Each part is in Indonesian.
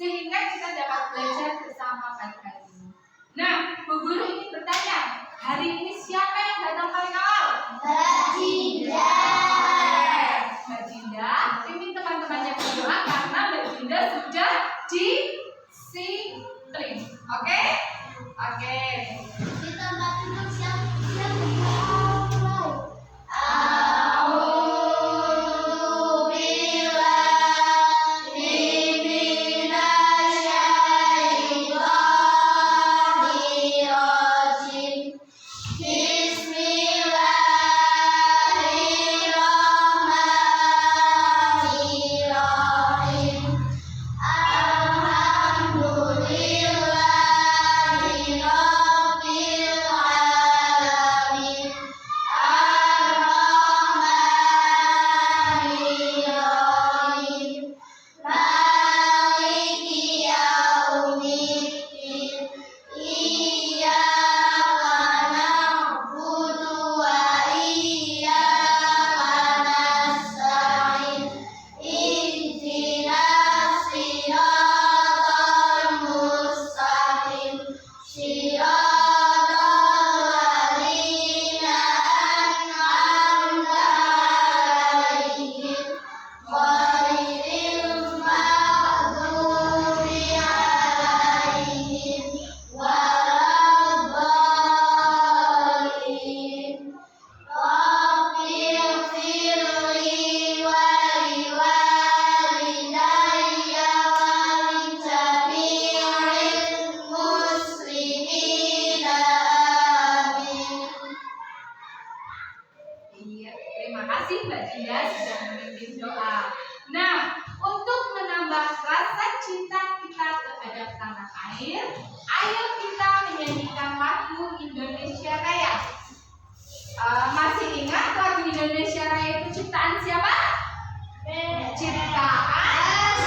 sehingga kita dapat belajar bersama pada hari ini. Nah, Bu Guru ingin bertanya, hari ini siapa yang datang paling awal? Mbak Dinda. Mbak Dinda, pimpin teman-temannya berdoa karena Mbak Dinda sudah disiplin. Oke? Oke. Di tempat duduk siap-siap. Terima kasih Mbak Dinda sudah memimpin doa. Nah, untuk menambah rasa cinta kita terhadap tanah air, ayo kita menyanyikan lagu Indonesia Raya. Masih ingat lagu Indonesia Raya itu ciptaan siapa? Ciptaan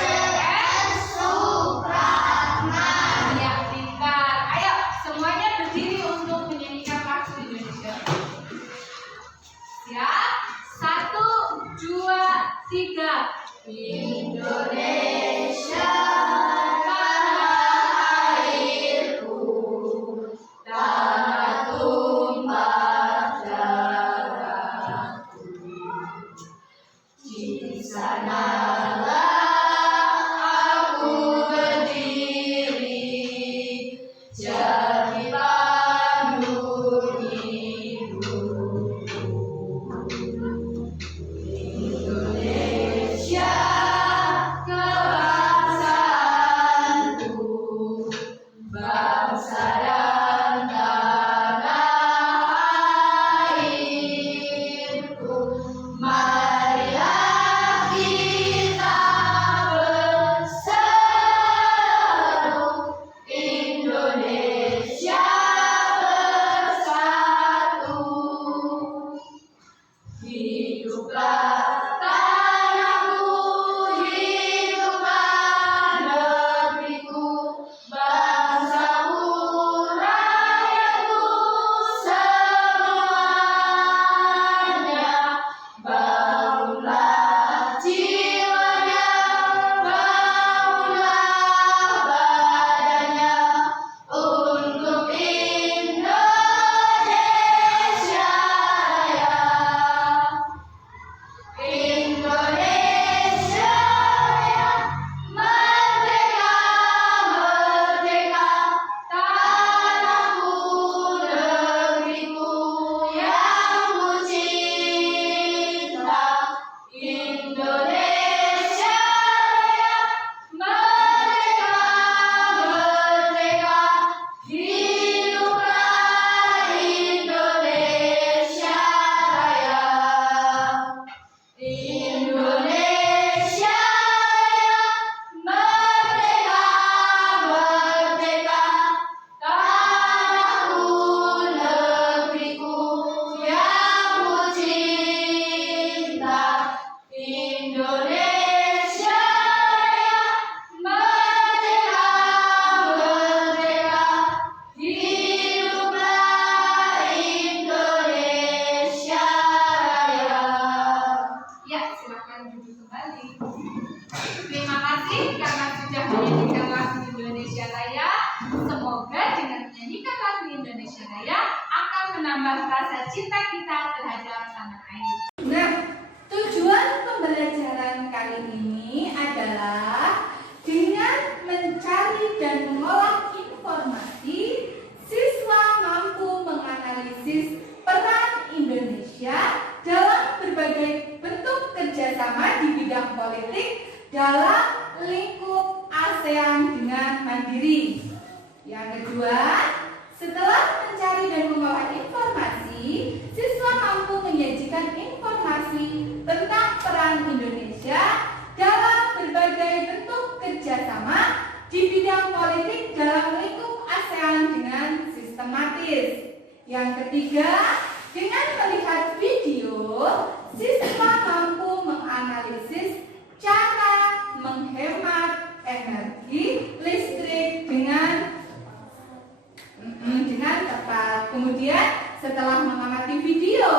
Supratman. Ya, pintar. Ayo semuanya berdiri untuk menyanyikan lagu Indonesia. Siap? 1, 2, 3. Indonesia tanah airku. menambah rasa cinta kita terhadap tanah air. Nah, tujuan pembelajaran kali ini adalah dengan mencari dan mengolah informasi, siswa mampu menganalisis peran Indonesia dalam berbagai bentuk kerjasama di bidang politik dalam lingkup ASEAN dengan mandiri. Yang kedua, setelah mencari dan mengolah informasi, siswa mampu menyajikan informasi tentang peran Indonesia dalam berbagai bentuk kerjasama di bidang politik dalam lingkup ASEAN dengan sistematis. Yang ketiga, dengan melihat video, siswa mampu menganalisis cara menghemat energi listrik dengan tepat. Kemudian setelah mengamati video,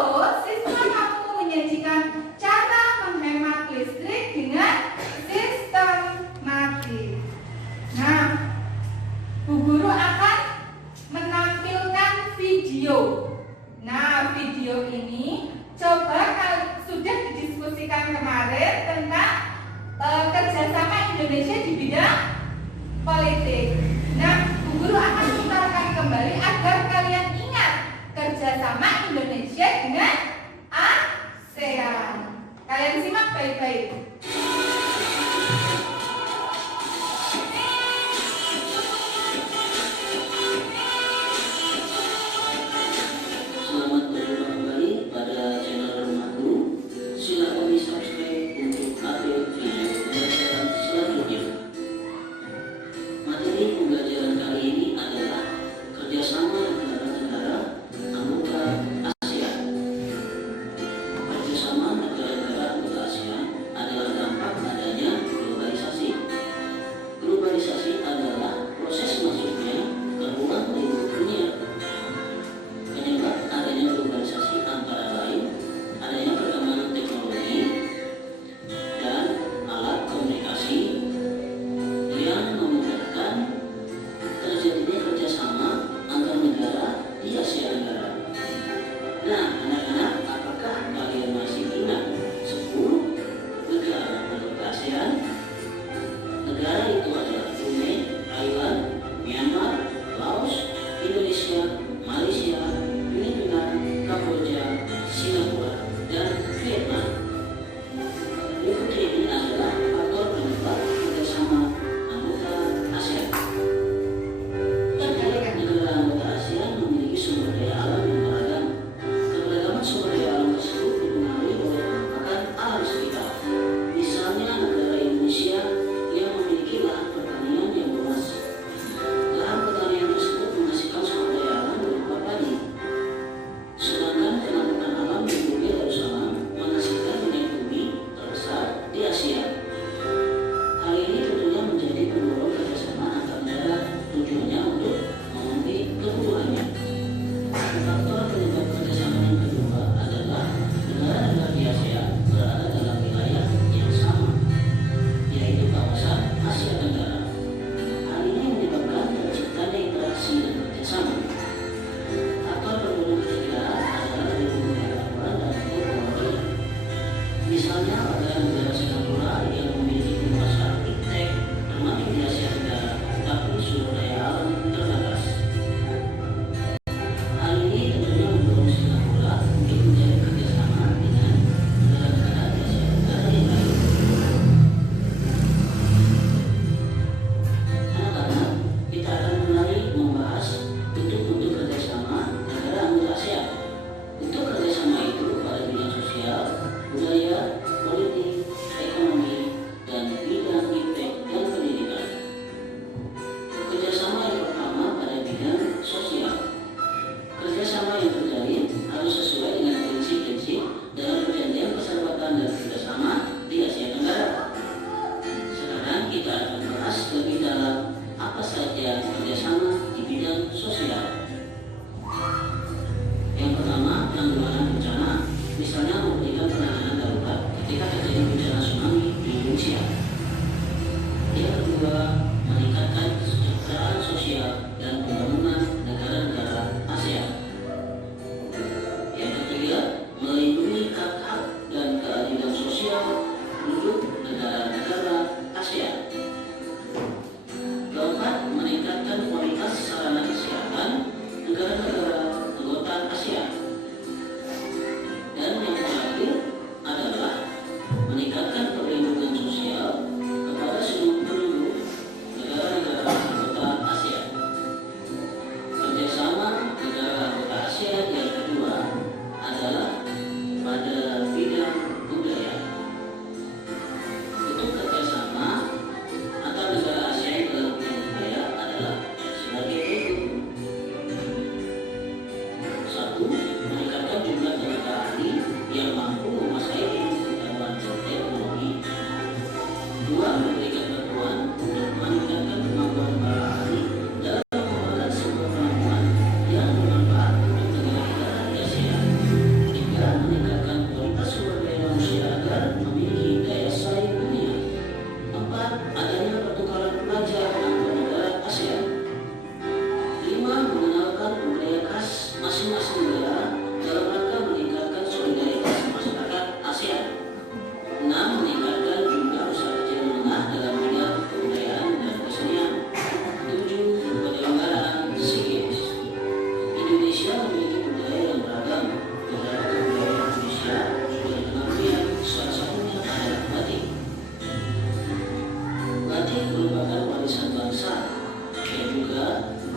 siswa mampu menyajikan cara menghemat listrik dengan sistematis. Nah, Bu Guru akan menampilkan video. Nah, video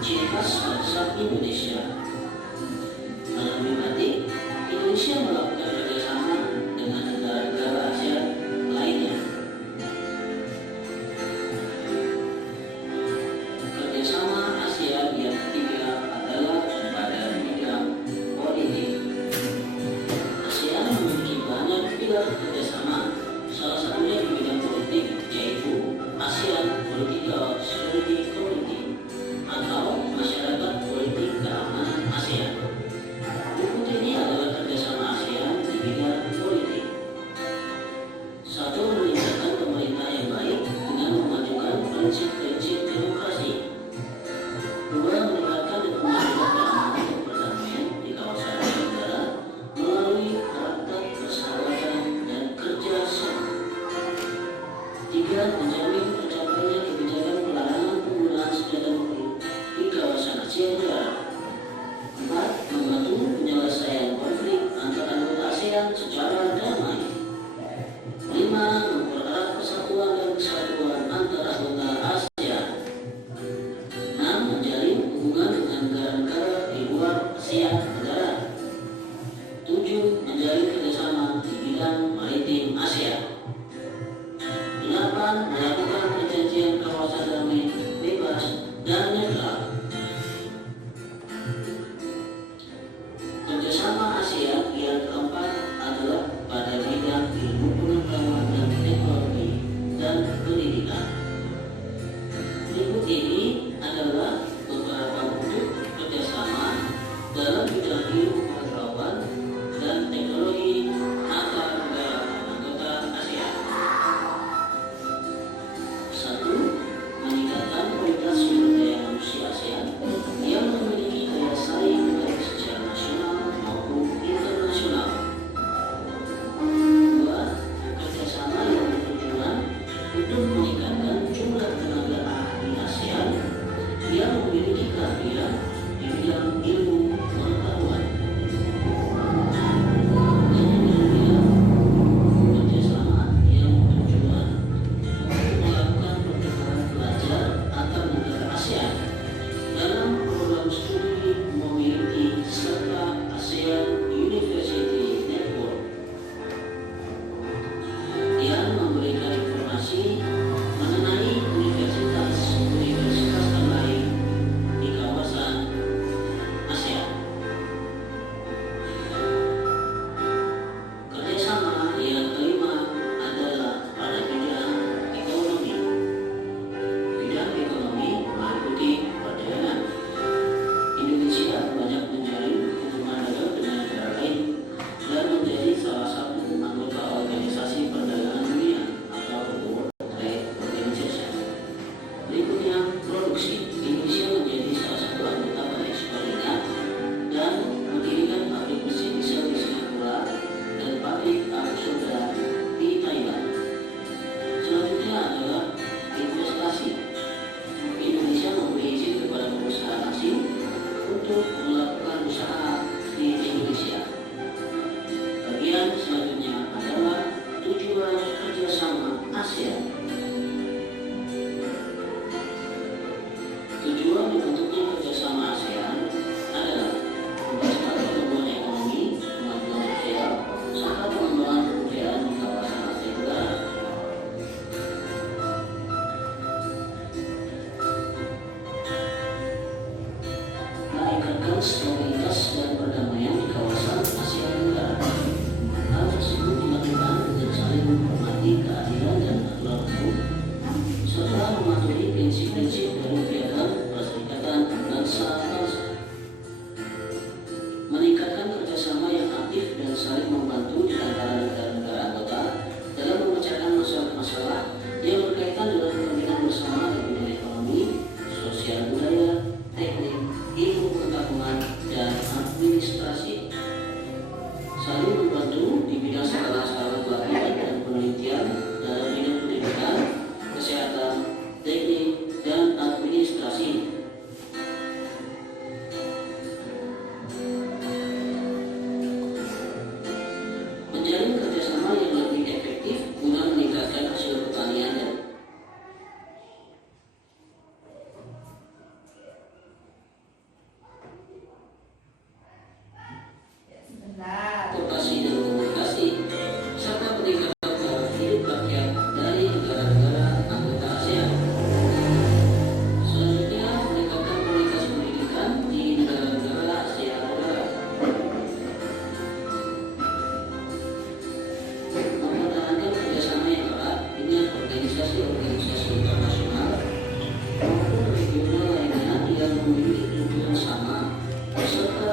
ciri khas bangsa Indonesia. Dalam batik, Indonesia melakukan kerjasama dengan negara-negara ASEAN lainnya. Kerjasama ASEAN yang ketiga adalah pada bidang politik. ASEAN memiliki banyak pilar kerjasama, salah satunya di bidang politik, yaitu ASEAN Political Security Committee atau Masyarakat Politik Keamanan ASEAN. Buku ini adalah kerjasama ASEAN di bidang politik. Satu, meningkatkan pemerintah yang baik dengan memajukan prinsip-prinsip demokrasi. Dua, meningkatkan dukungan dan keamanan dan perdamaian di kawasan Asia Tenggara melalui traktat persahabatan dan kerja sama. Tiga, menjamin tercapainya kebijakan pelarangan penggunaan senjata nuklir di kawasan Asia Tenggara. Empat, membantu penyelesaian konflik antara anggota ASEAN secara damai. Lima, mempererat persatuan dan kesatuan antara anggota ASEAN. Enam, menjalin hubungan dengan negara-negara di luar ASEAN Tenggara. Tujuh, menjalin kerjasama di bidang maritim ASEAN. 8. Melakukan perjanjian kawasan damai, bebas, dan netral. Kerjasama ASEAN yang keempat adalah pada bidang ilmu pengetahuan dan teknologi dan pendidikan. Berikut ini adalah beberapa bentuk kerjasama dalam bidang ilmu pengetahuan dan teknologi antar negara anggota ASEAN. 1. Meningkatkan kualitas sumber daya manusia ASEAN yang memiliki daya saing baik secara nasional maupun internasional. 2. Kerjasama yang bertujuan untuk meningkatkan jumlah tenaga ahli ASEAN yang memiliki keahlian di bidang ilmu pengetahuan. Dan yang ketiga, kerjasama yang bertujuan melakukan pertukaran pelajar antar negara ASEAN dalam program studi mobility serta ASEAN University Network yang memberikan informasi mengenai universitas terbaik di kawasan ASEAN. Kerjasama yang kelima adalah pada bidang ekonomi. Bidang ekonomi meliputi perdagangan. Indonesia banyak menjalin hubungan dagang dengan negara lain dan menjadi salah satu anggota organisasi perdagangan dunia atau World Trade Organization. Berikutnya, produksi. Indonesia menjadi salah satu anggota pada ekspor minyak dan mendirikan pabrik mesin diesel di Singapura dan pabrik arus soda di Thailand. Selanjutnya adalah investasi. Indonesia memberi izin kepada perusahaan asing untuk melakukan usaha di Indonesia. Bagian selanjutnya adalah tujuan kerjasama ASEAN. Tujuan dibentuknya kerjasama ASEAN adalah mempercepat pertumbuhan ekonomi, kemajuan sosial, serta pengembangan kebudayaan di kawasan Asia Tenggara. Meningkatkan stabilitas dan perdamaian di kawasan Asia Tenggara. Hal tersebut dilakukan dengan saling menghormati keadilan dan aturan hukum, serta mematuhi prinsip-prinsip dari Piagam Perserikatan Bangsa-Bangsa. Meningkatkan kerjasama yang aktif dan saling membantu di antara negara-negara anggota dalam memecahkan masalah-masalah yang berkaitan dengan kepentingan bersama di bidang ekonomi, sosial budaya, teknik, ilmu pengetahuan, dan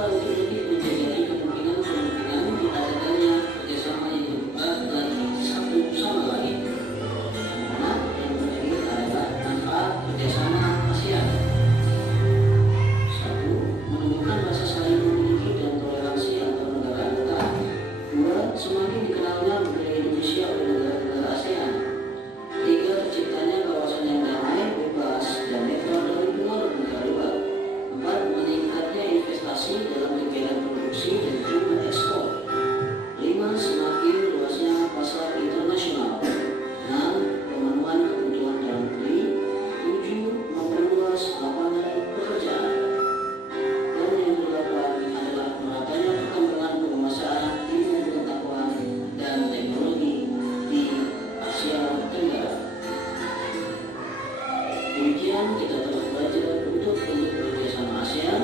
untuk lebih menjajaki kemungkinan diadakannya kerjasama yang terbuka lagi satu sama lain. Nah, yang terakhir adalah manfaat kerjasama ASEAN. 1. Menumbuhkan rasa saling memiliki dan toleransi antar negara anggota. 2. Semakin dikenalnya budaya Indonesia oleh negara-negara ASEAN. 3. Terciptanya kawasan yang damai, bebas, dan netral dari pengaruh negara luar. 4. Meningkatnya investasi dalam kegiatan produksi dan jumlah ekspor. 5. Semakin luasnya pasar internasional. 6. Pemenuhan kebutuhan dalam negeri. 7. Memperluas lapangan pekerjaan. Dan yang ke-8 adalah meratanya perkembangan penguasaan ilmu pengetahuan dan teknologi di Asia Tenggara. Demikian kita telah belajar untuk kerjasama ASEAN.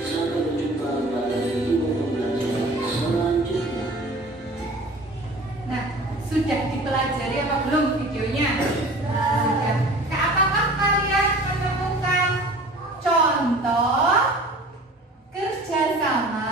Sampai berjumpa pada video pembelajaran selanjutnya. Nah, sudah dipelajari apa belum videonya? Sudah. Apakah kalian menemukan contoh kerjasama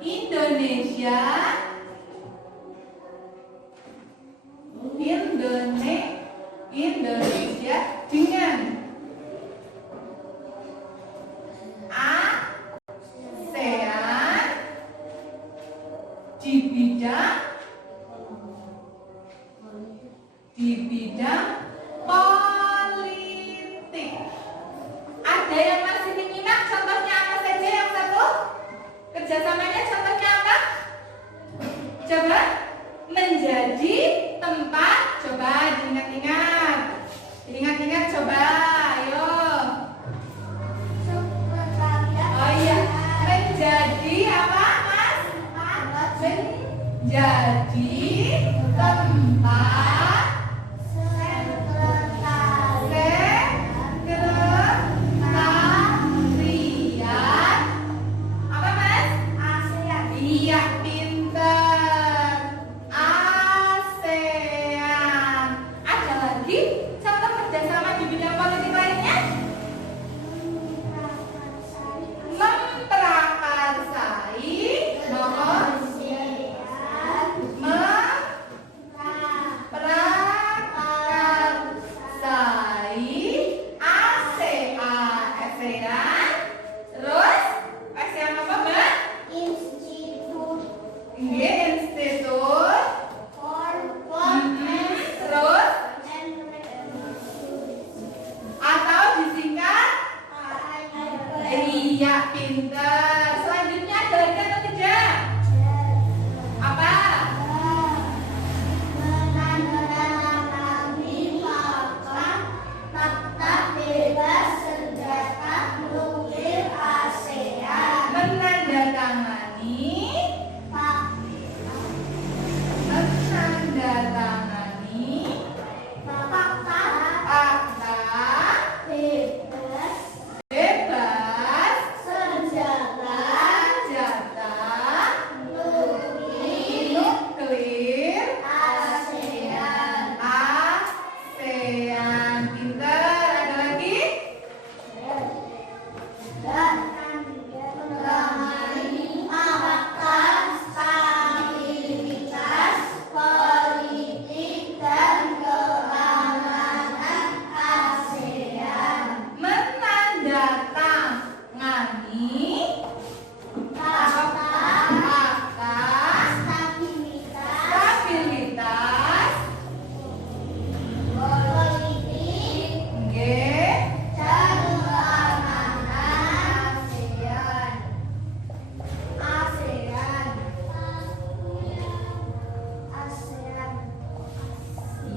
Indonesia dengan ASEAN di bidang politik. Ada yang masih menyimak? Contohnya apa saja yang satu? Kerjasamanya contohnya apa? Coba menjadi tempat. Coba diingat-ingat. Ingat-ingat coba. Ayo. Oh iya. Menjadi apa, Mas? Menjadi tempat sekretariat apa, Mas? Iya, pinter. ASEAN. Ada lagi contoh kerjasama di bidang politik lainnya? Memprakarsai ASEAN. Terus ASEAN apa, Mbak? Institut. Terus atau disingkat? Iya, pinter. Selanjutnya ada lagi atau tidak? Apa? Menandatangani fakta bebas senjata nuklir ASEAN. Pinter. Ada lagi? Menandatangani fakta stabilitas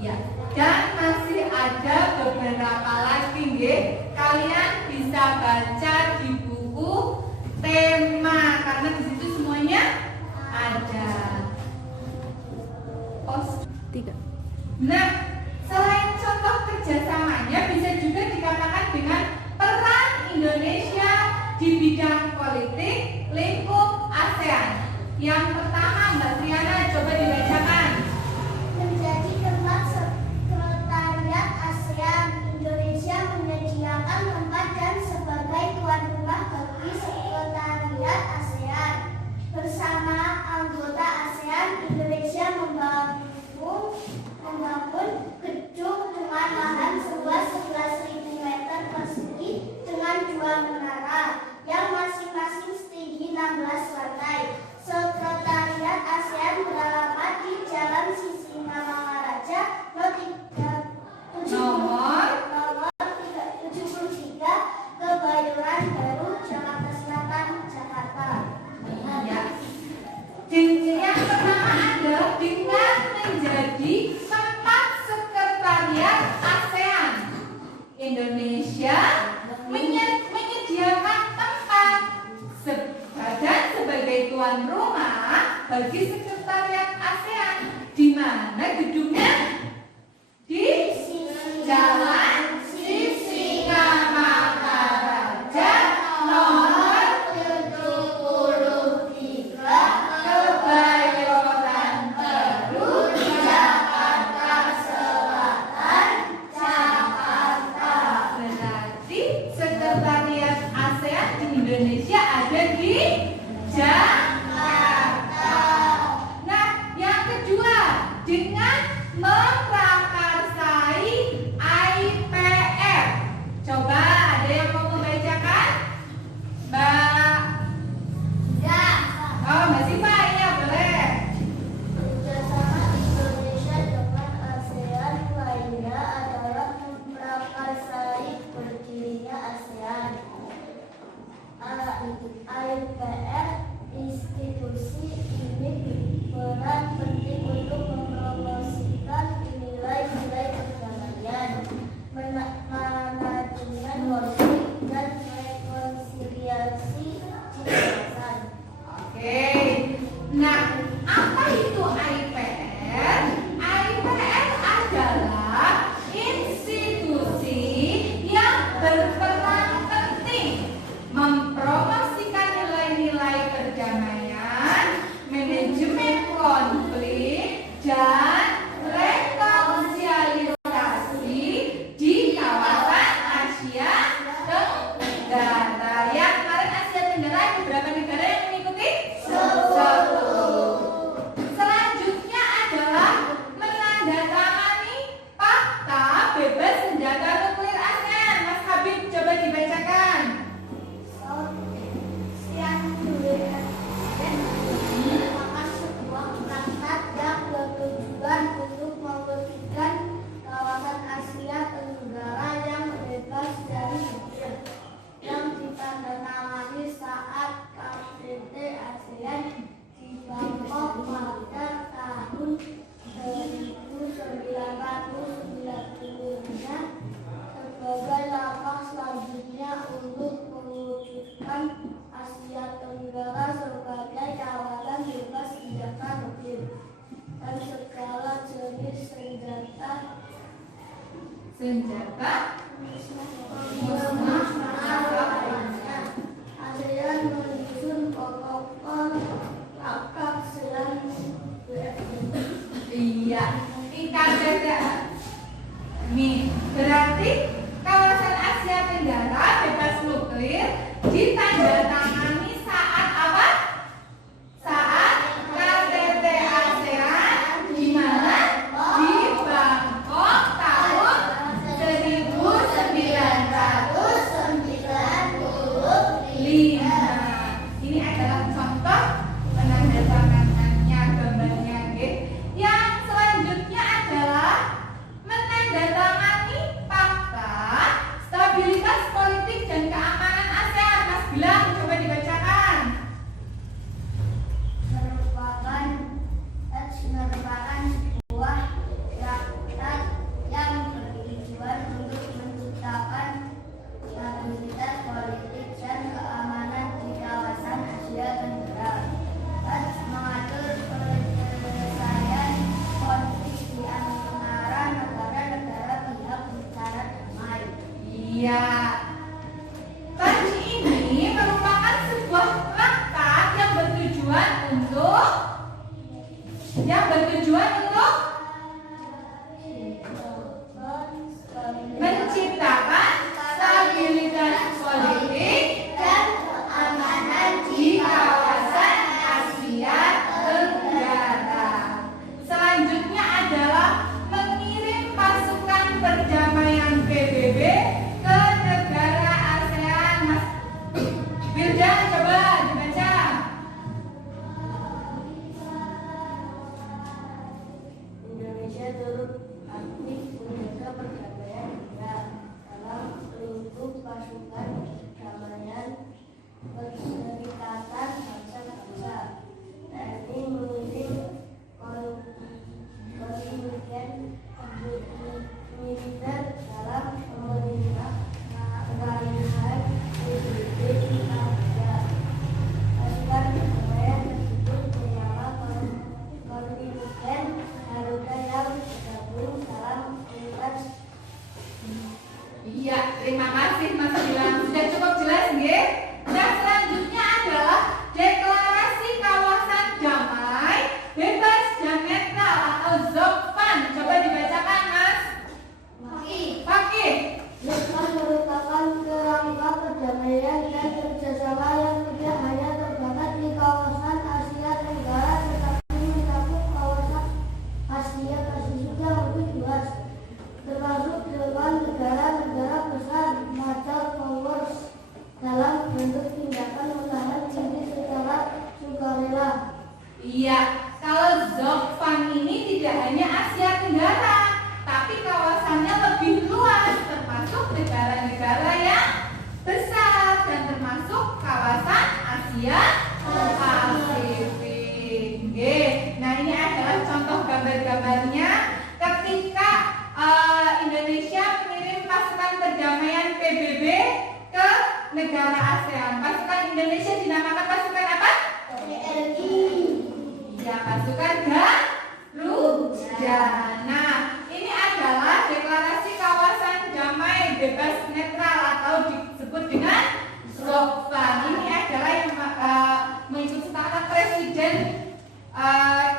Iya. Dan masih ada beberapa lagi, nggih. Kalian bisa baca di buku tema karena di situ semuanya ada. Nah, selain contoh kerjasamanya bisa juga dikatakan dengan peran Indonesia di bidang politik lingkup ASEAN. Yang pertama, Mbak Triana, coba dibacakan. Menjadi tempat sekretariat ASEAN, Indonesia menyediakan tempat bagi sekretariat ASEAN. Di mana gedungnya? Di Jalan Sisingamangaraja nomor 73 Kebayoran Baru, Jakarta Selatan, Jakarta. berarti sekretariat ASEAN di Indonesia ada di Jakarta. Nah, yang kedua, dengan memprakarsai IPR. Coba ada yang mau membacakan? Mbak. Ya. Oh, Mbak Siva, iya boleh. Kerjasama Indonesia dengan ASEAN lainnya adalah memprakarsai berdirinya ASEAN. IPR institusi ini berperan penting untuk mempromosikan nilai-nilai perdamaian, manajemen konflik dan rekonsiliasi di kawasan. Oke. Nah, apa itu IPR? IPR adalah institusi yang berperan penting mempromosikan nilai-nilai perdamaian, manajemen konflik, dan rekonsiliasi di kawasan Asia Tenggara. Yang kemarin Asia Tenggara ada berapa negara yang mengikuti? 10. Selanjutnya adalah menandatangani Fakta Bebas Senjata Nuklir ASEAN. Mas Habib, coba dibacakan. Merupakan sebuah traktat yang bertujuan untuk mewujudkan kawasan Asia Tenggara yang bebas dari nuklir, yang ditandatangani saat KTT ASEAN di Bangkok pada tahun 1990-nya sebagai langkah selanjutnya untuk mewujudkan Asia Tenggara sebagai kawasan bebas senjata nuklir dan segala jenis senjata musnah lainnya. ASEAN menyusun protokol akad Iya, IKTT. Nih, berarti kawasan Asia Tenggara bebas nuklir ditandatangani saat apa? Saat KTT ASEAN di mana? Di Bangkok tahun 1995. Ini adalah contoh penandatanganannya, gambarnya, nggih. Yang selanjutnya adalah menandatangani Fakta Stabilitas Politik dan Keamanan ASEAN. Mas Gilang, coba dibacakan. merupakan sebuah traktat yang bertujuan untuk menciptakan stabilitas politik dan keamanan di kawasan Asia Tenggara dan mengatur penyelesaian konflik di antara negara-negara pihak bicara damai. Iya. Tadi ini merupakan sebuah traktat yang bertujuan untuk menciptakan stabilitas politik dan keamanan di kawasan Asia Tenggara. Selanjutnya adalah mengirim pasukan perdamaian PBB ke Iya, terima kasih Mas Gilang. Sudah cukup jelas nggih? Nah, selanjutnya adalah deklarasi kawasan damai, bebas dan netral atau ZOFAN. Coba dibacakan, Mas. Fakih. ZOFAN merupakan kerangka perdamaian dan kerjasama yang tidak hanya terbatas di kawasan Asia Tenggara tetapi mencakup kawasan Asia Pasifik yang lebih luas, termasuk 8 negara-negara besar major powers dalam bentuk tindakan menahan diri secara sukarela. Iya, kalau ZOFAN ini tidak hanya Asia Tenggara, tapi kawasannya lebih luas, termasuk negara-negara yang besar dan termasuk kawasan Asia Pasifik. Nah, ini adalah contoh gambar-gambarnya ketika Indonesia mengirim pasukan perdamaian PBB ke negara ASEAN. Pasukan Indonesia dinamakan pasukan apa? Ya, pasukan Garuda. Nah, ini adalah deklarasi kawasan damai, bebas, netral atau disebut dengan ZOFAN. Ini adalah yang mengikuti tangan presiden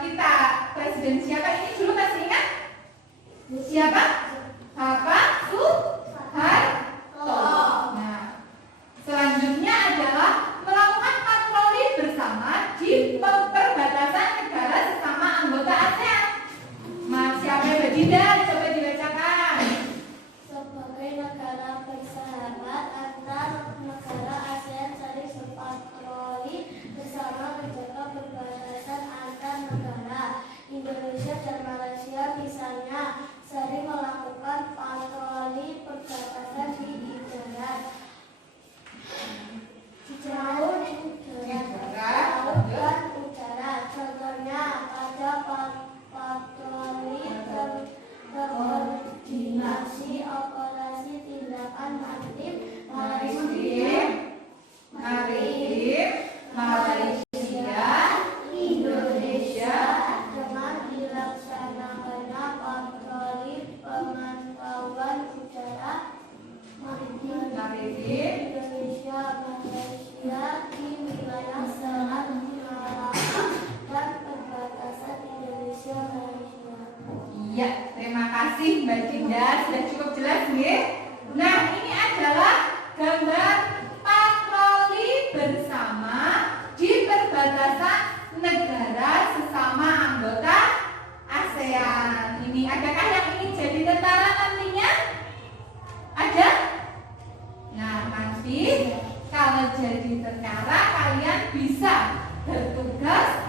kita. Presiden siapa ini dulu masih ingat? Siapa? Bapak Soeharto. Nah, selanjutnya adalah melakukan patroli bersama di perbatasan negara sesama anggota ASEAN. Mas, siapa yang Dinda? Coba dibacakan. Sebagai negara bersahabat antar negara ASEAN saling berpatroli bersama menjaga perbatasan antar negara. Indonesia dan Malaysia misalnya sering melakukan patroli perbatasan di darat, laut, dan udara. Contohnya pada patroli terkoordinasi operasi tindakan maritim Malaysia Indonesia dengan dilaksanakannya patroli pemantauan udara maritim Indonesia Malaysia di wilayah Selat Malaka dan perbatasan Indonesia Malaysia. Iya, terima kasih Mbak Dinda, sudah cukup jelas nggih? Nah, ini adalah gambar patroli bersama di perbatasan negara sesama anggota ASEAN. Ini adakah yang ingin jadi tentara nantinya? Ada? Nah, nanti kalau jadi tentara kalian bisa bertugas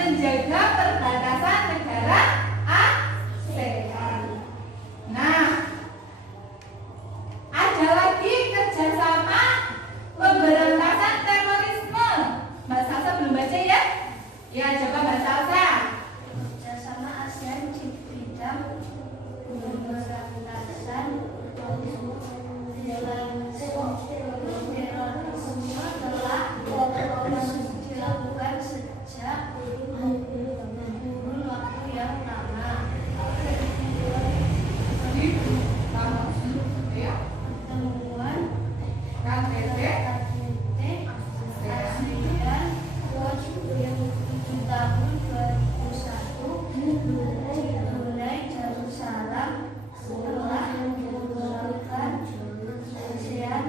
menjaga perbatasan negara ASEAN. Nah, ada lagi kerjasama pemberantasan terorisme. Mbak Salsa belum baca ya? Ya, coba Mbak Salsa. Kerjasama ASEAN di bidang pemberantasan terorisme telah dilakukan sejak kurun waktu yang lama. Pertemuan KTT ASEAN Watch di tahun 2001 dimulai Darussalam setelah mengeluarkan ASEAN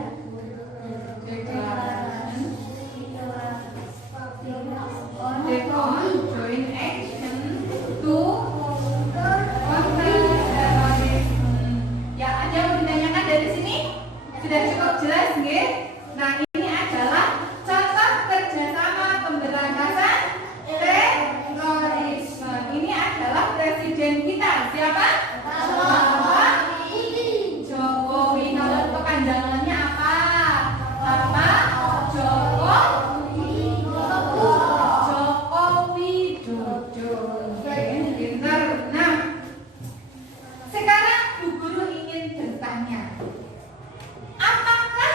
on joint action to counter terrorism. Ya, ada yang mau ditanyakan dari sini? Sudah cukup jelas nggih? Nah, ini adalah contoh kerjasama pemberantasan terorisme. Ini adalah presiden kita. Siapa? Bapak Jokowi. Kalau kepanjangannya apa? Bapak Jokowi Dodo. Pintar. Nah, sekarang Bu Guru ingin bertanya, apakah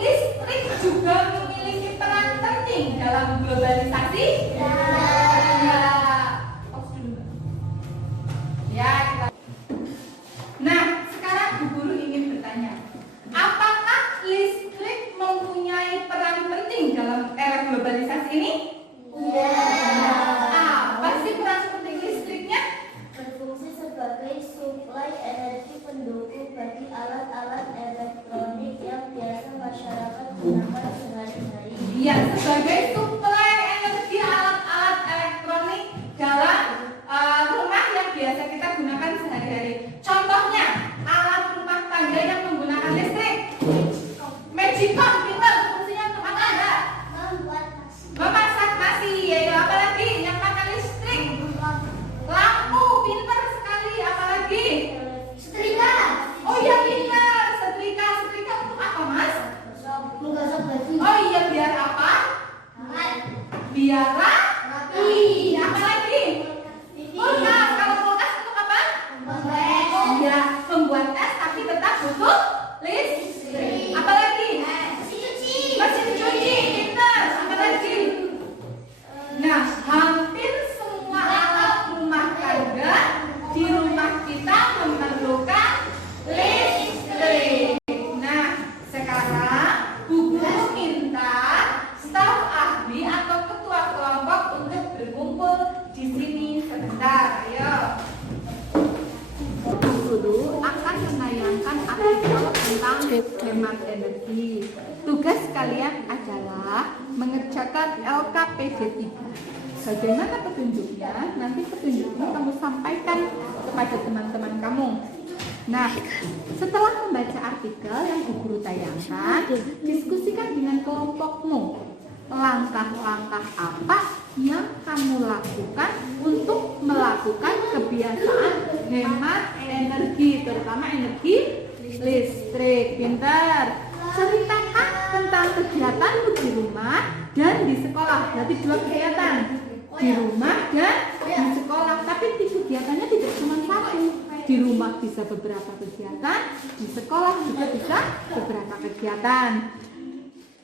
listrik juga memiliki peran penting dalam globalisasi? Ya. Ya, kita. Nah, sekarang Bu Guru kita gunakan sehari-hari. Contohnya, alat rumah tangga yang menggunakan listrik. Magicom, pintar, fungsinya untuk apa? Enggak? Memasak nasi, yaitu apa lagi yang pakai listrik? Lampu, pintar sekali. Apa lagi? Setrika. Oh iya pintar, setrika. Setrika untuk apa, Mas? Menggasak baju. Oh iya, biar apa? Biar rapi. Apa lagi? Kulkas. Kalau kulkas untuk apa? Iya, membuat es tapi tetap butuh listrik. Apa lagi? Mesin cuci, pintar. Apa lagi? Nah, hampir semua alat rumah tangga di rumah kita memerlukan listrik. Nah, sekarang Bu Guru minta staf ahli atau ketua kelompok untuk berkumpul di sini sebentar. Ayo. Bu Guru akan menayangkan artikel tentang hemat energi. Tugas kalian adalah mengerjakan LKPD 3. Bagaimana petunjuknya? Nanti petunjuknya kamu sampaikan kepada teman-teman kamu. Nah, setelah membaca artikel yang Bu Guru tayangkan, diskusikan dengan kelompokmu. Langkah-langkah apa yang kamu lakukan untuk melakukan kebiasaan hemat energi, terutama energi listrik. Pintar. Ceritakan tentang kegiatanmu di rumah dan di sekolah. Berarti 2 kegiatan, di rumah dan di sekolah. Tapi kegiatannya tidak cuma 1. Di rumah bisa beberapa kegiatan, di sekolah juga bisa beberapa kegiatan.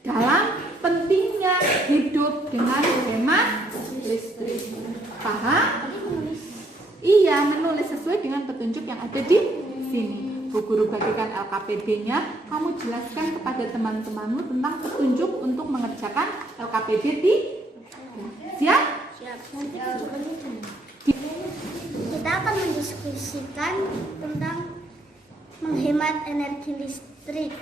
Dalam pentingnya hidup dengan hemat listrik. Paham? Iya, menulis sesuai dengan petunjuk yang ada di sini. Bu Guru bagikan LKPD-nya, kamu jelaskan kepada teman-temanmu tentang petunjuk untuk mengerjakan LKPD 3. Siap? Siap. Kita akan mendiskusikan tentang menghemat energi listrik.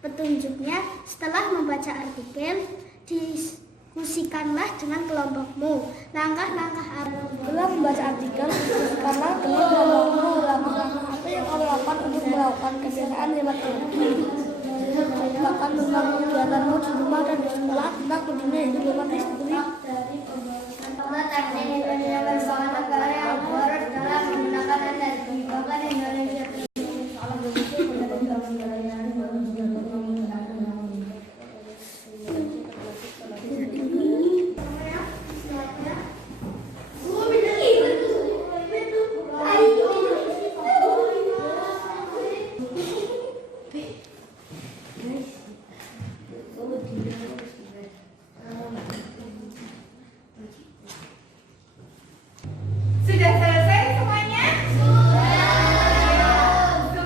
Petunjuknya, setelah membaca artikel, diskusikanlah dengan kelompokmu. Langkah-langkah setelah membaca artikel, diskusikanlah dengan kelompokmu. Langkah-langkah apa yang kamu lakukan untuk melakukan kebiasaan hemat energi? Ceritakan tentang kegiatanmu di rumah dan di sekolah tentang pentingnya hidup hemat listrik. Teknik Indonesia bersama negara yang boros dalam menggunakan energi. Bahkan Indonesia Sudah selesai semuanya?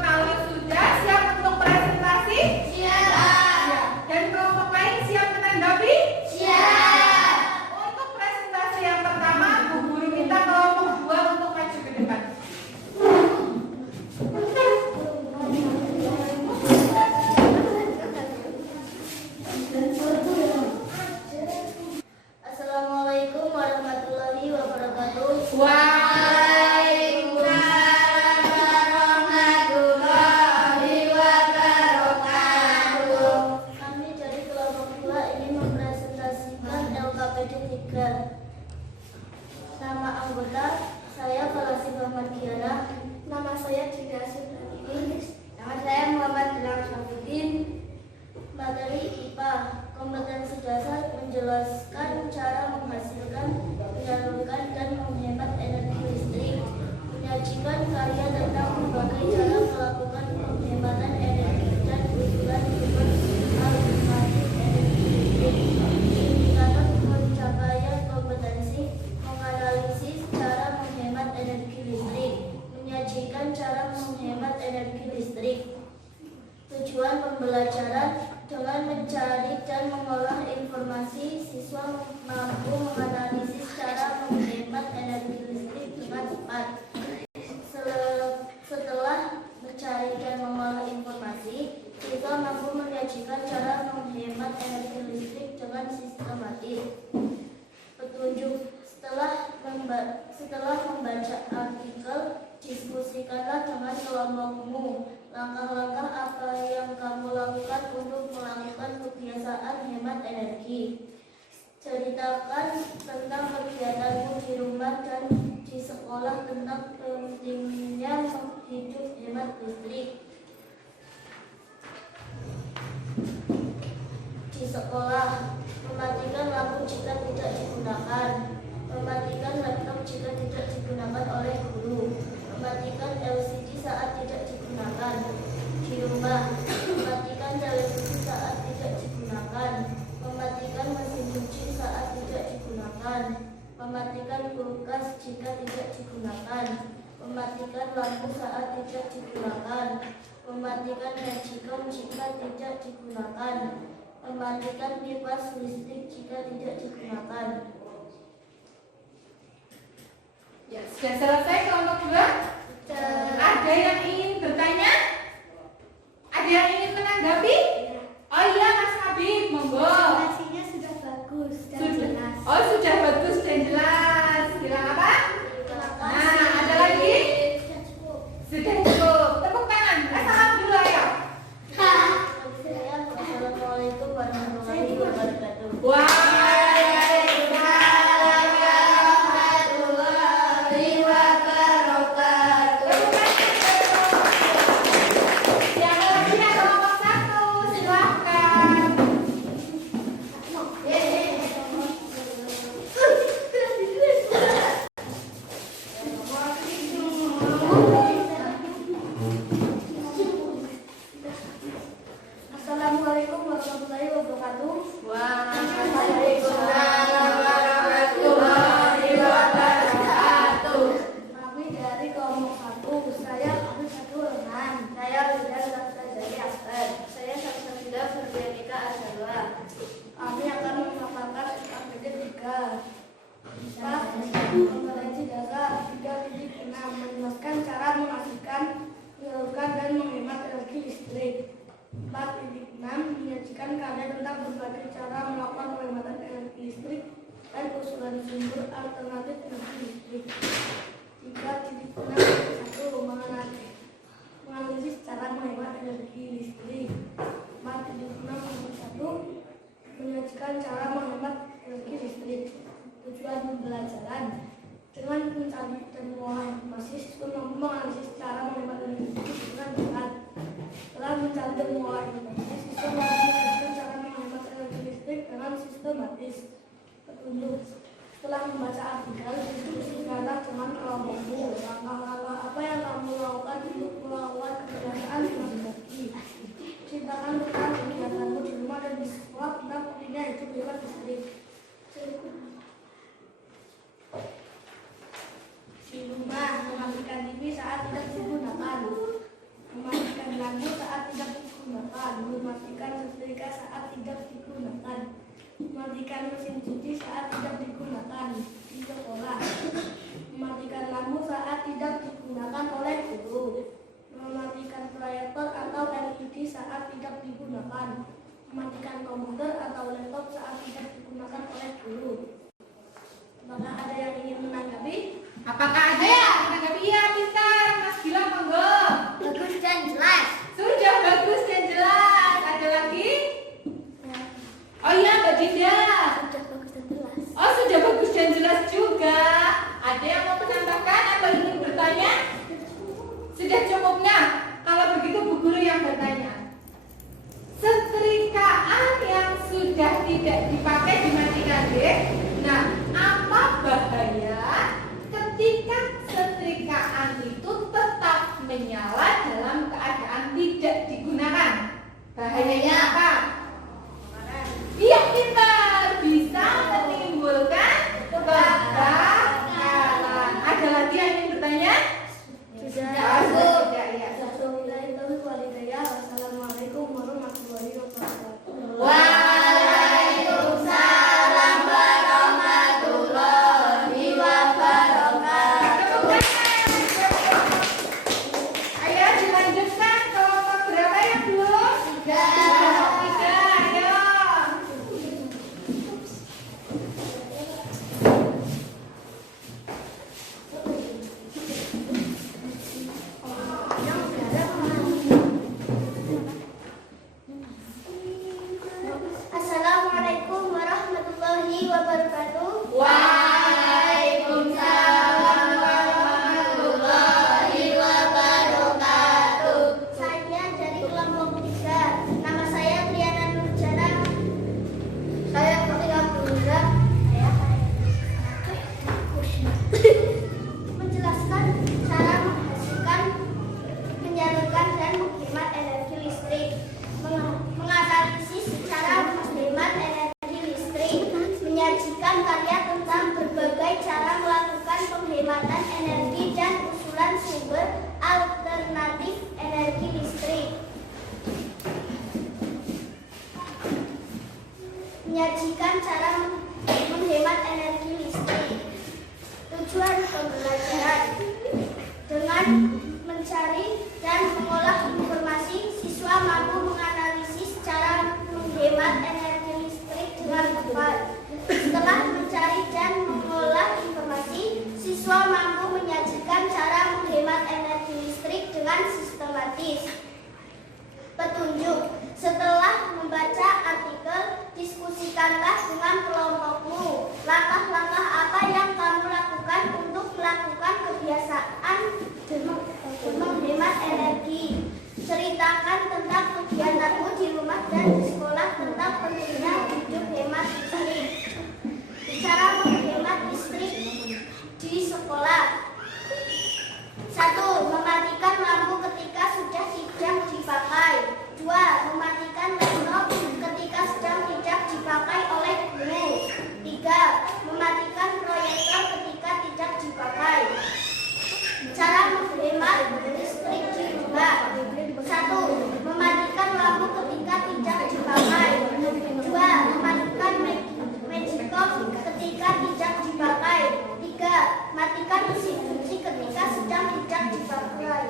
Kalau sudah, siap untuk presentasi? Siap. Dan kelompok lain siap menanggapi? Siap. Untuk presentasi yang pertama, Bu Guru minta kelompok 2 untuk maju ke depan. Assalamualaikum warahmatullahi wabarakatuh. Kami dari kelompok 2 ingin mempresentasikan LKPD 3. Nama anggota saya Falasifah Margiana. Nama saya Cina Sudrani. Nama saya Muhammad Ilham Syafudin. Materi IPA. Kompetensi dasar menjelaskan cara menghasilkan, menyalurkan, dan menghemat energi listrik. Menyajikan karya tentang berbagai cara melakukan penghematan energi dan usulan alternatif energi listrik. Indikator pencapaian kompetensi menganalisis cara menghemat energi listrik. Menyajikan cara menghemat energi listrik. Tujuan pembelajaran dengan mencari dan mengolah informasi, siswa mampu menganalisis cara menghemat energi listrik dengan cepat. Setelah mencari dan mengolah informasi, siswa mampu menyajikan cara menghemat energi listrik dengan sistematis. Petunjuk: setelah membaca artikel, diskusi Diskusikanlah dengan kelompokmu. Langkah-langkah apa yang kamu lakukan untuk melakukan kebiasaan hemat energi? Ceritakan tentang kegiatanmu di rumah dan di sekolah tentang pentingnya hidup hemat listrik. Di sekolah, mematikan lampu jika tidak digunakan, mematikan laptop jika tidak digunakan oleh guru, mematikan LCD saat tidak digunakan. Di rumah, mematikan televisi saat tidak digunakan, mematikan mesin cuci saat tidak digunakan, mematikan kulkas jika tidak digunakan, mematikan lampu saat tidak digunakan, mematikan magicom jika tidak digunakan, mematikan kipas listrik jika tidak digunakan. Ya, sudah selesai kelompok 2? Ada yang ingin bertanya? Ada yang ingin menanggapi? Oh iya, Mas Habib, monggo. Informasinya sudah bagus dan jelas. Oh, sudah bagus dan jelas. Bilang apa? Nah, ada lagi? Sudah cukup. Sudah cukup. Tepuk tangan. Salam dulu ayo. Assalamualaikum warahmatullahi wabarakatuh. Waalaikumsalam warahmatullahi wabarakatuh. Yang lainnya kelompok 1, silahkan. Assalamualaikum warahmatullahi wabarakatuh. Waalaikumsalam warahmatullahi wabarakatuh. Kami dari kelompok 1. Saya Abdul Satu Renan. Saya Widya Sastra Aster. Saya Sastra Ferdianika Azalwa. Kami akan memaparkan SKPD 3. Kompetensi dasar 3.6 menjelaskan cara menghasilkan, menyalurkan dan menghemat energi listrik. 4.6 menyajikan karya tentang berbagai cara melakukan penghematan energi listrik dan usulan sumber alternatif energi listrik. 3.6.1 menganalisis cara menghemat energi listrik. 4.6.1 menyajikan cara menghemat energi listrik. Tujuan pembelajaran dengan mencari dan mengolah informasi, siswa mampu menganalisis cara menghemat energi listrik dengan benar. Setelah mencari dan mengolah informasi, siswa mampu mengajarkan cara menghemat energi listrik dengan sistematis. Petunjuk: setelah membaca artikel, diskusikanlah dengan kelompokmu. Langkah-langkah apa yang kamu lakukan untuk melakukan kebiasaan hemat energi? Ceritakan tentang kegiatanmu di rumah dan di sekolah tentang pentingnya hidup hemat listrik. Di rumah, mematikan TV saat tidak digunakan, mematikan lampu saat tidak digunakan, mematikan setrika saat tidak digunakan, mematikan mesin cuci saat tidak digunakan di sekolah, mematikan lampu saat tidak digunakan oleh guru, mematikan proyektor atau LED saat tidak digunakan, mematikan komputer atau laptop saat tidak digunakan oleh guru. Apakah ada yang ingin menanggapi? Apakah ada yang menanggapi? Iya, pintar. Mas Gilang, monggo. Bagus dan jelas. Sudah bagus dan jelas. Ada lagi? Oh iya, Mbak Dinda. Sudah bagus dan jelas. Oh, sudah bagus dan jelas juga. Ada yang mau menambahkan atau ingin bertanya? Sudah cukup. Nah, kalau begitu Bu Guru yang bertanya. Setrikaan yang sudah tidak dipakai dimatikan, deh. Nah, apa bahaya ketika setrikaan itu tetap menyala dalam keadaan tidak digunakan? Bahayanya apa? Iya, pintar. Bisa menimbulkan kebakaran. Ada lagi yang ingin bertanya? Sudah. Sudah, ya. Wassalamualaikum warahmatullahi wabarakatuh. Waalaikumsalam warahmatullahi wabarakatuh. Ayo dilanjutkan kelompok berapa yang belum? Sudah. mencari dan mengolah informasi, siswa mampu menganalisis cara menghemat energi listrik dengan tepat. Setelah mencari dan mengolah informasi, siswa mampu menyajikan cara menghemat energi listrik dengan sistematis. Petunjuk: setelah membaca artikel, diskusikanlah dengan kelompokmu. Langkah-langkah apa yang kamu lakukan untuk melakukan kebiasaan menghemat energi? Ceritakan tentang kegiatanmu di rumah dan di sekolah tentang pentingnya hidup hemat listrik. Cara menghemat listrik di sekolah. 1. Mematikan lampu ketika sudah tidak dipakai. 2. Mematikan laptop ketika sedang tidak dipakai oleh guru. 3. Mematikan proyektor ketika tidak dipakai. Cara menghemat listrik di rumah. 1. Mematikan lampu ketika tidak dipakai. 2. Mematikan magicom ketika tidak dipakai. 3. Matikan mesin cuci ketika sedang tidak dipakai.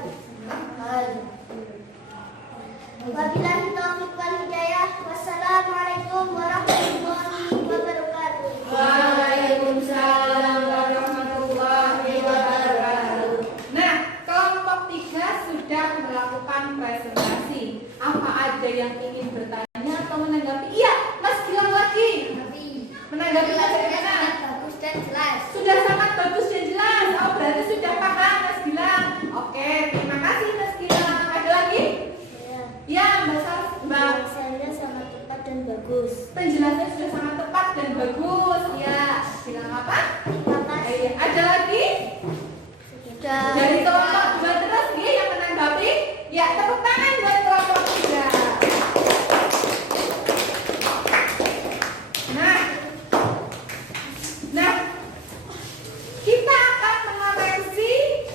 Wabillahi taufiq wal hidayah. Wassalamualaikum warahmatullahi wabarakatuh. Waalaikumsalam warahmatullahi wabarakatuh. Nah, kelompok 3 sudah melakukan presentasi. Apa ada yang ingin bertanya atau menanggapi? Iya, Mas Gilang lagi. Menanggapi bagaimana? Bagus dan jelas. Sudah sangat bagus dan jelas. Oh, berarti sudah paham Mas Gilang. Oke, terima kasih Mas Gilang. Ada lagi? Ya, Mbak. Saya sangat tepat dan bagus. Penjelasannya sudah sangat tepat dan bagus. Ya, bilang apa? Terima kasih. Ada lagi? Sudah. Dari kelompok 2 terus nih yang menanggapi. Ya, tepuk tangan buat kelompok 3. Nah, kita akan mengoreksi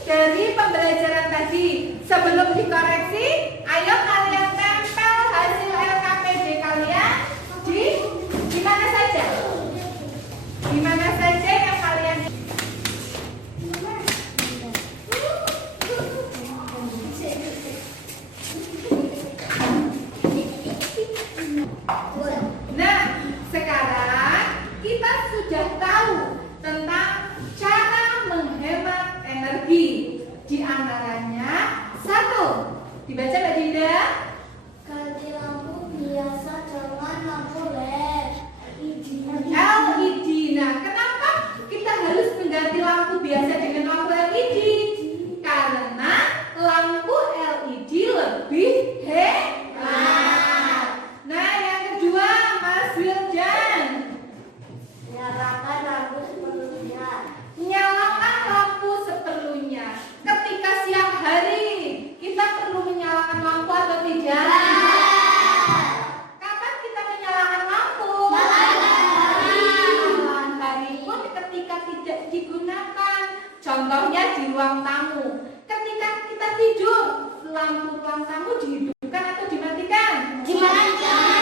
dari pembelajaran tadi. Sebelum dikoreksi, ayo kalian tempel hasil LKPD kalian di mana saja? Di mana saja yang kalian Nah, sekarang kita sudah tahu tentang cara menghemat energi. Di antaranya 1. Dibaca Mbak Dinda. Ganti lampu biasa dengan lampu LED. LED. Nah, kenapa kita harus mengganti lampu biasa dengan lampu LED? Karena lampu LED lebih hemat. Nah, yang kedua, Mas Wildan. Nyalakan lampu sepenuhnya. Nyalakan lampu seperlunya. Ketika siang hari, kita perlu menyalakan lampu atau tidak? Kapan kita menyalakan lampu? Malam hari pun ketika tidak digunakan. Contohnya di ruang tamu. Ketika kita tidur, lampu ruang tamu dihidupkan atau dimatikan? Dimatikan.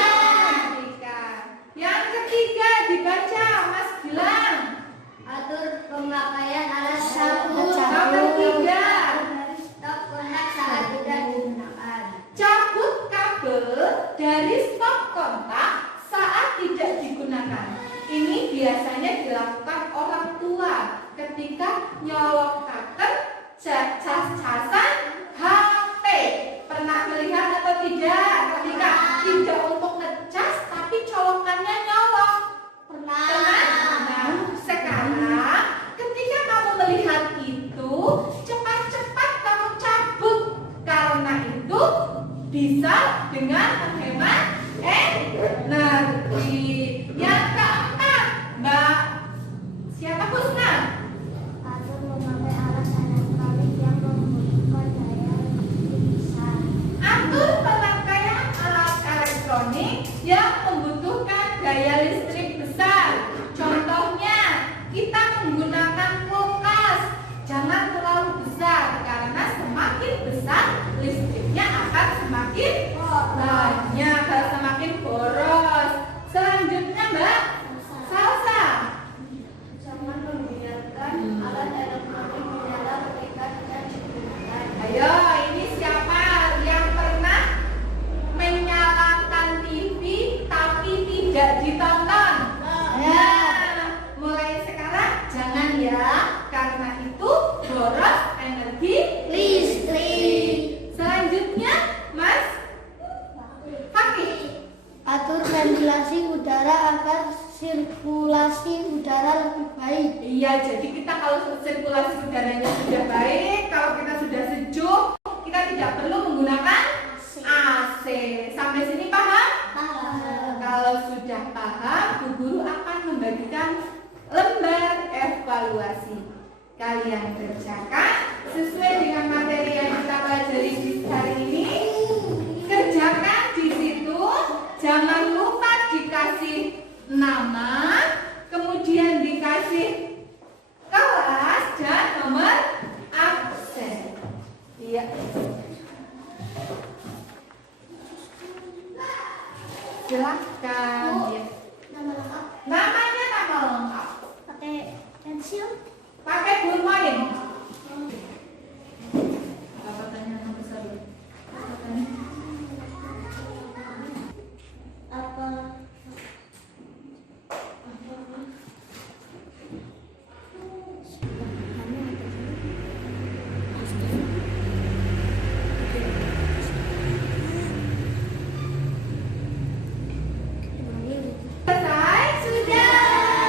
Yang ketiga dibaca Mas Gilang. Atur pemakaian alat sabun. Nomor 3. Stop kontak saat tidak digunakan. Cabut kabel dari stop kontak saat tidak digunakan. Ini biasanya dilakukan orang tua ketika nyolok kabel cas-casan HP. Pernah melihat atau tidak? Ketika tidak untuk ngecas tapi colokannya nyolok. Pernah? Nah, sekarang ketika kamu melihat itu, cepat-cepat kamu cabut. Karena itu bisa dengan menghemat energi. Yang keempat, Mbak siapa Husna? Atur memakai alat elektronik yang membutuhkan daya listrik besar. Atur pemakaian alat elektronik yang membutuhkan daya listrik besar. Contohnya, kita menggunakan kulkas. Jangan terlalu besar karena semakin besar listriknya akan semakin banyak. udaranya sudah baik, kalau kita sudah sejuk, kita tidak perlu menggunakan AC. Sampai sini paham? Kalau sudah paham, Bu Guru akan membagikan lembar evaluasi. Kalian kerjakan sesuai dengan materi yang kita pelajari di hari ini. Kerjakan di situ, jangan lupa dikasih nama, kemudian dikasih kelas dan nomor absen. Iya. Silakan. Bu, Ya. nama lengkap Namanya nama lengkap. pakai pensil. Pakai bullpoint. Apa tanya nomor satu? Apa? Selesai? Sudah.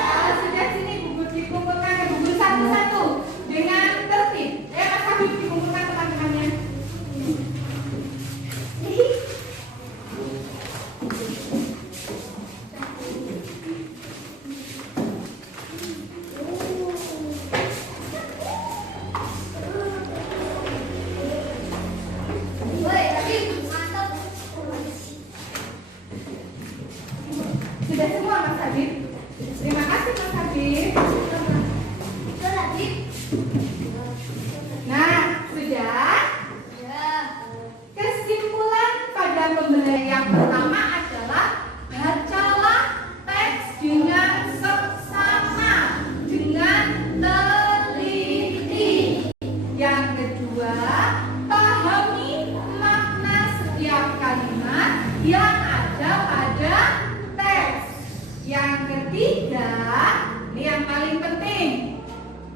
Kalau sudah sini buku dikumpulkan ke buku satu-satu dengan tertib. Mas Habib dikumpulkan teman-temannya. Woi, tapi mantap. Sudah semua Mas Habib. Terima kasih Mas Habib. Itu lagi. Nah, sudah. Ya. Kesimpulan pada pembelajaran yang pertama adalah bacalah teks dengan seksama, dengan teliti. Yang kedua, pahami makna setiap kalimat yang ada pada teks. Yang ketiga, ini yang paling penting,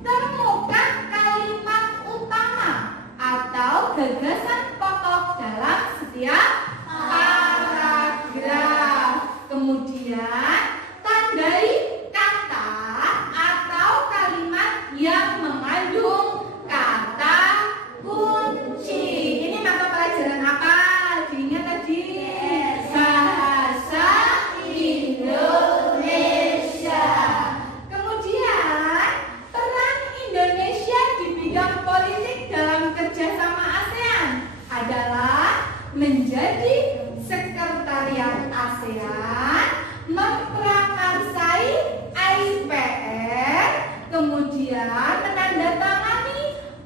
temukan kalimat utama atau gagasan pokok dalam setiap paragraf. Kemudian, tandai kata atau kalimat yang mengandung kata kunci. Ini mata pelajaran apa? Diingat tadi? Bahasa Indonesia. Kemudian, peran Indonesia di bidang politik dalam kerjasama ASEAN adalah menjadi sekretariat ASEAN, memprakarsai IPR, kemudian menandatangani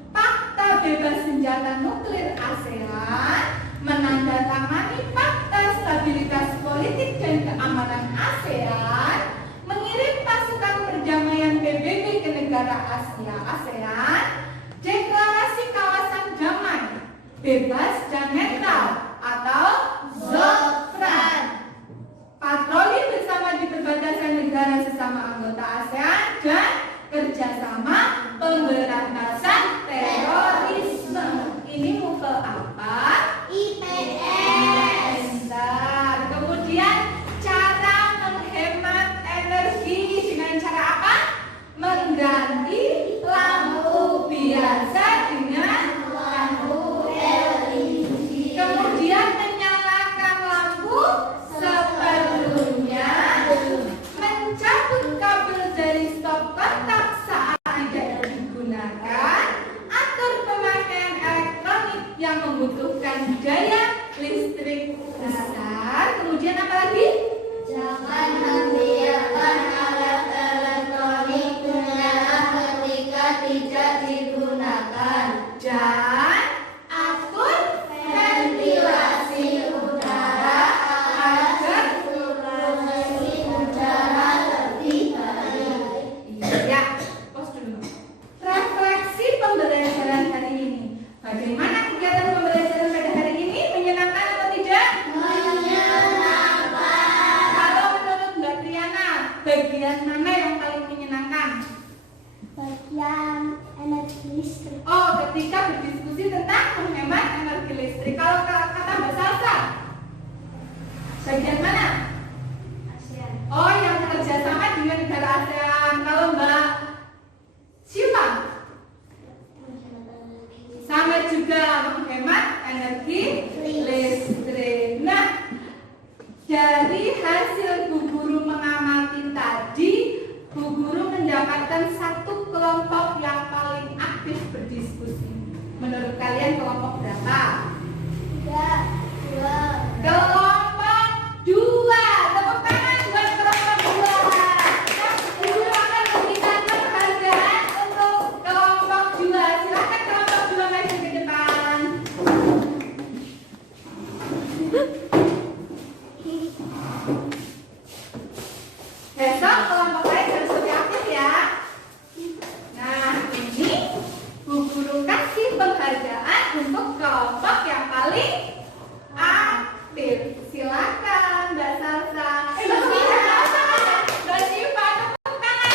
Fakta Bebas Senjata Nuklir ASEAN, menandatangani Fakta Stabilitas Politik dan Keamanan ASEAN, mengirim pasukan perdamaian PBB ke negara Asia ASEAN, deklarasi kawasan damai, bebas dan netral atau ZOFRAN, patroli bersama di perbatasan negara sesama anggota ASEAN, dan kerjasama pemberantasan terorisme. Ini muka apa? IPS. Bentar. Kemudian cara menghemat energi dengan cara apa? Mengganti lampu biasa dengan Lampu LED. kemudian menyalakan lampu seperlunya, mencabut kabel dari stop kontak saat tidak digunakan, atur pemakaian elektronik yang membutuhkan daya listrik besar. Kemudian apa lagi? Jangan membiarkan alat elektronik menyala ketika tidak digunakan. Dan atur Ventilasi udara agar sirkulasi udara lebih baik. ya, pos dulu. Refleksi pembelajaran hari ini. Bagaimana kegiatan pembelajaran pada hari ini? Menyenangkan atau tidak? Menyenangkan. Kalau menurut Mbak Triana, bagian mana yang paling menyenangkan? Bagian energi listrik. Oh, ketika berdiskusi tentang menghemat energi listrik. Kalau kata Mbak Salsa, bagian mana? ASEAN. Oh, yang kerjasama dengan negara ASEAN. Kalau Mbak Syifa, paling aktif. Silakan Mbak Salsa. Mbak Syifa, tepuk tangan.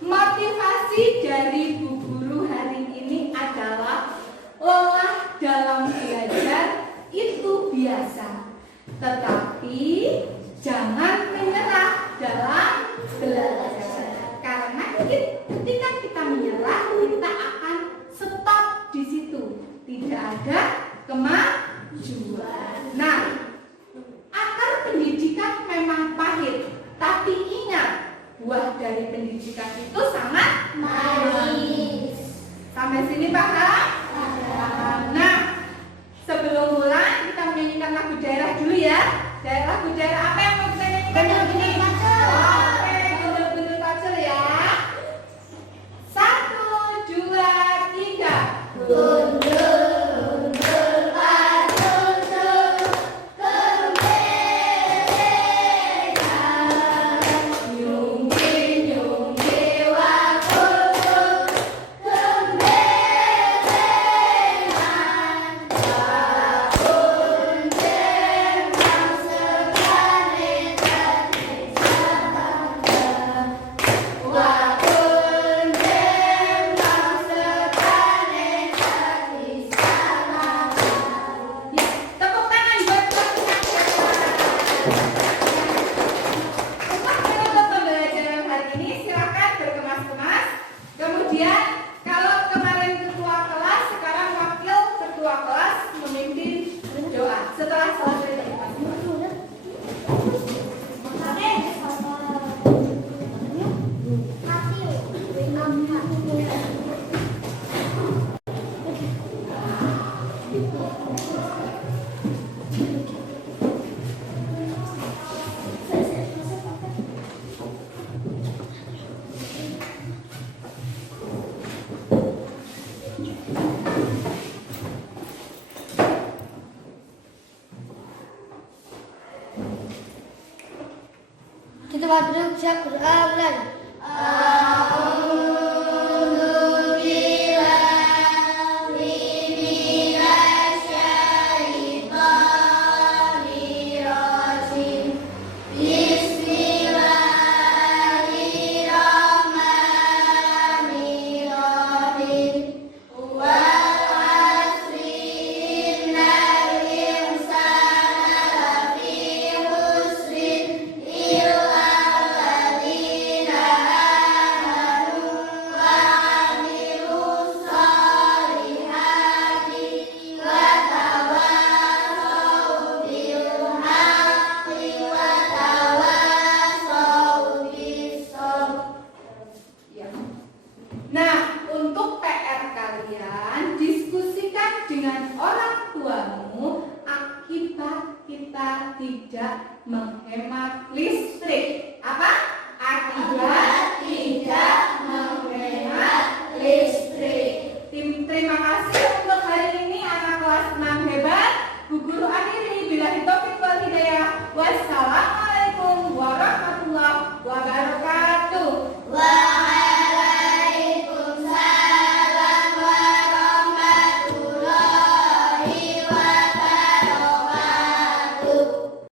Motivasi dari Bu Guru hari ini adalah lelah dalam belajar itu biasa, tetapi jangan menyerah dalam belajar. Karena ketika kita menyerah, kita akan stop di situ. Tidak ada kemajuan. Nah, akar pendidikan memang pahit, tapi ingat, buah dari pendidikan itu sangat manis. Sampai sini paham? Nah, sebelum mulai kita menyanyikan lagu daerah dulu ya. Lagu daerah apa yang mau kita nyanyikan hari ini? Oke, bener-bener pacel ya. 1, 2, 3. Kita baca Quran. Nah, untuk PR kalian, diskusikan dengan orang tuamu akibat kita tidak menghemat listrik. Apa? Akibat tidak menghemat listrik. Terima kasih untuk hari ini anak kelas 6 hebat. Bu Guru akhiri bila taufiq wal hidayah.